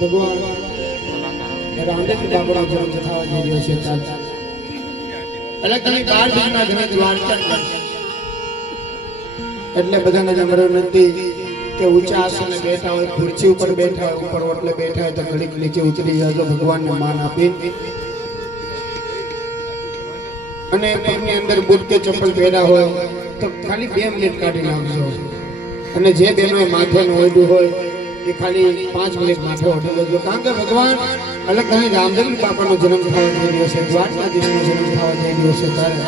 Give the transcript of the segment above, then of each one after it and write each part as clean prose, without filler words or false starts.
ભગવાન રામદેવ બાપુનો જન્મ થવા જઈ રહ્યો છે એટલે તમે 12 દિવસના ઘરે દ્વારકા એટલે બધાને નમ્ર વિનંતી કે ઊંચા આસને બેઠા હોય, ખુરશી ઉપર બેઠા હોય, ઉપર ઓટલે બેઠા હોય તો ઘડીક નીચે ઉતરી જાજો, ભગવાનને માન આપી અને પગની અંદર બૂટ કે ચપ્પલ પહેર્યા હોય તો ખાલી 2 મિનિટ કાઢી નાખજો અને જે બેનોએ માથે ઓઢ્યું હોય એ ખાલી 5 મિનિટ માથે ઓઢી લેજો, કારણ કે ભગવાન અલગ તમે રામદેવ બાપાનો જન્મ થવા જઈ રહ્યો છે, દ્વારકાધીશનો જન્મ થવા જઈ રહ્યો છે ત્યારે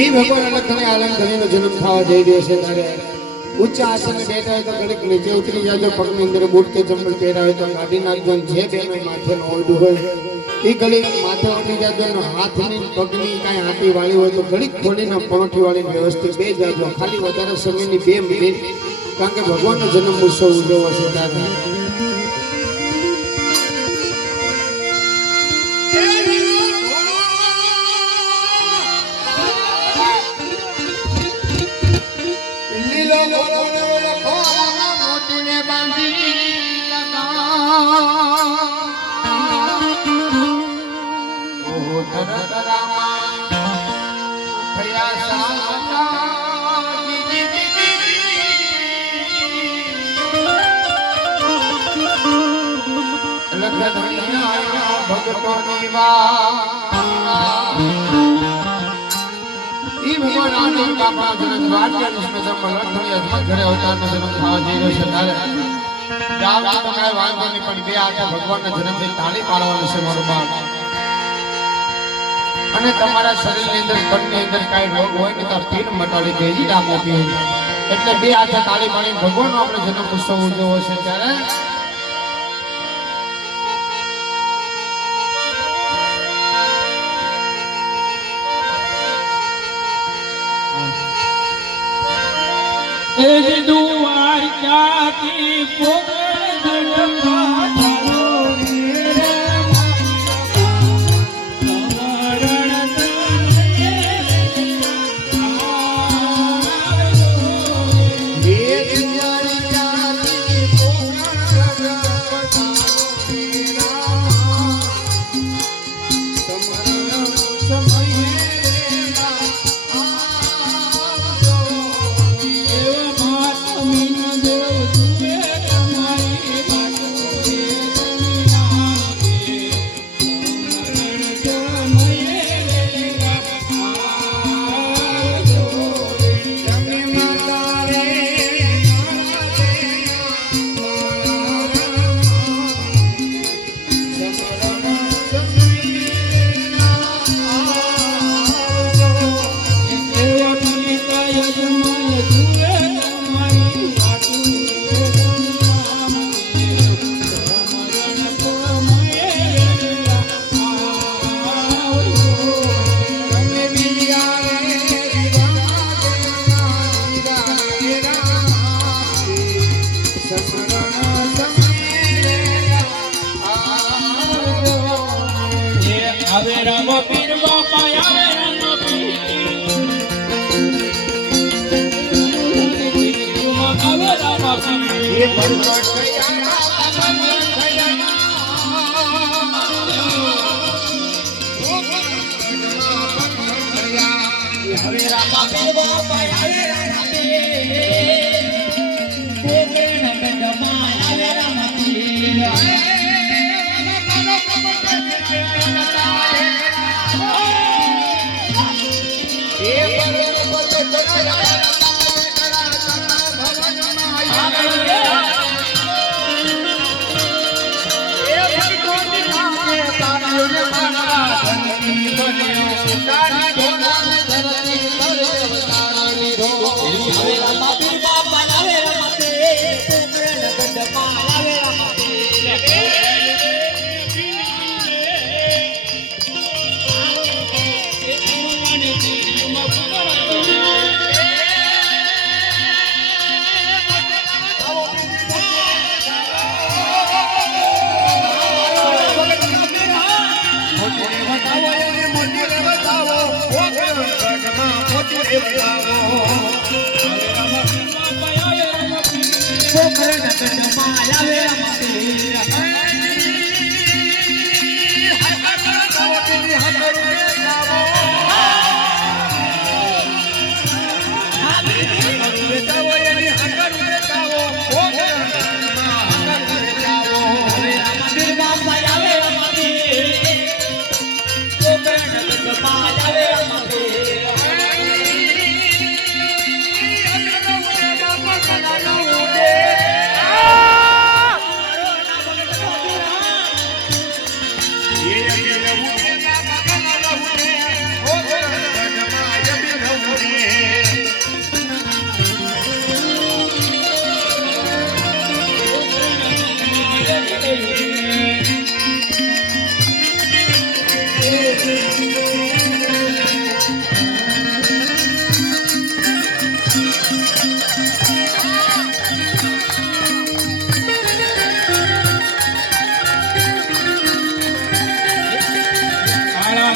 એ ભગવાન અલગ તમે આલમધણીનો જન્મ થવા જઈ રહ્યો છે ત્યારે ઊંચા આસને બેઠા હોય તો ઘડીક નીચે ઉતરી જાજો, પગની અંદર બૂટ કે ચંપલ પહેર્યા હોય તો કાઢી નાખજો, જે બેનો માથે ઓઢ્યું હોય એ ઘડીક માથે ઓઢી જાજો, હાથની પગની કાંઈ આંટી વાળી હોય તો ઘડીક ખોલીને પણોઠી વાળી વ્યવસ્થિત બે જાજો, ખાલી વધારે સમયની 2 મિનિટ, કારણ કે ભગવાનનો જન્મ ઉત્સવ ઉજવવો છે દાદા. અને તમારા શરીરની અંદર તનની અંદર કાંઈ રોગ હોય ને તો પીન મટાડી દેજી આપો એટલે 2 હાથે તાળી પાડી ભગવાનનો આપણે જન્મ ઉત્સવ ઉજવવો છે ત્યારે દ્વારકાથી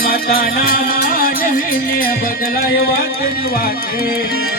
માતાના માનવીને બદલાય વાત ને વાતે